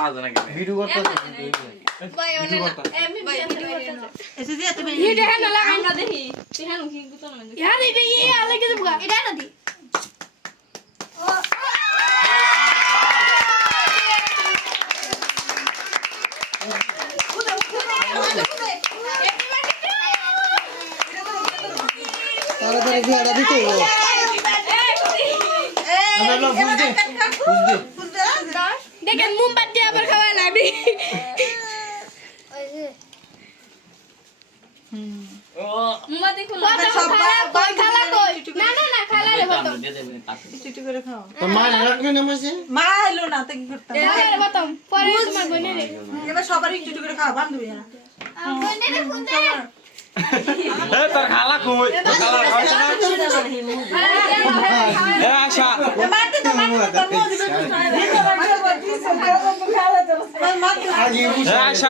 আওয়াজ না কেন ভিডিও করতে ভাই ওনে এমনি ভাই ভিডিও করতে এসে যে এত এটা না লাগাই আমরা দেখি সেখানে কি গুতো না ইয়া এটা ইয়া লাগে দেব এটা না দি তাড়াতাড়ি বিয়াটা দিতে হবে আমরা বুঝতে দেখেন মোমবাতি আবার খাওয়া লাগবে মোমবাতি খুলে খালা কই না না না খালা রে বতম একটু করে খাও তো মা রাখবে না মাসে মা এলো না তো কি করতাম খালা রে বতম পরে তোমার বনে রে এবার সবারই একটু করে খাও বান্ধবী না বনে রে কোন দে এ তোর খালা কই তোর খালা খাইছ না এ আশা মারতে তো মারতে তো মোদি বেশ খাওয়া আগে এ আশা